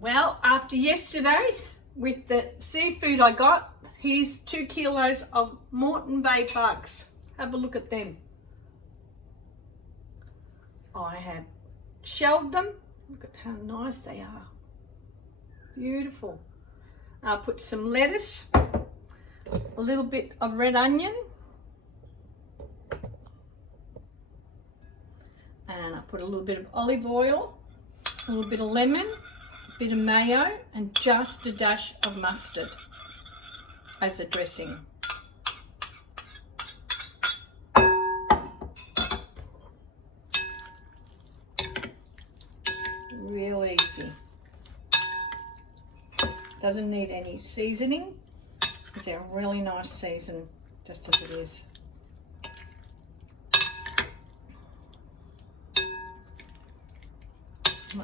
Well, after yesterday with the seafood I got, here's 2 kilos of Moreton Bay bugs. Have a look at them. I have shelled them. Look at how nice they are. Beautiful. I'll put some lettuce, a little bit of red onion, and I put a little bit of olive oil, a little bit of lemon, a bit of mayo, and just a dash of mustard as a dressing. Real easy. Doesn't need any seasoning. It's a really nice season, just as it is.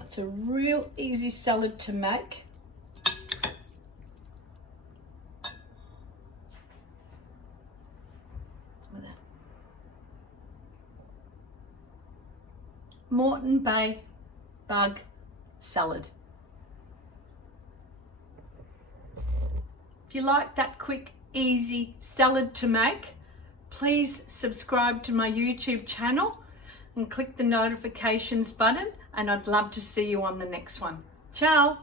It's a real easy salad to make. Moreton Bay Bug Salad. If you like that quick, easy salad to make, please subscribe to my YouTube channel and click the notifications button, and I'd love to see you on the next one. Ciao!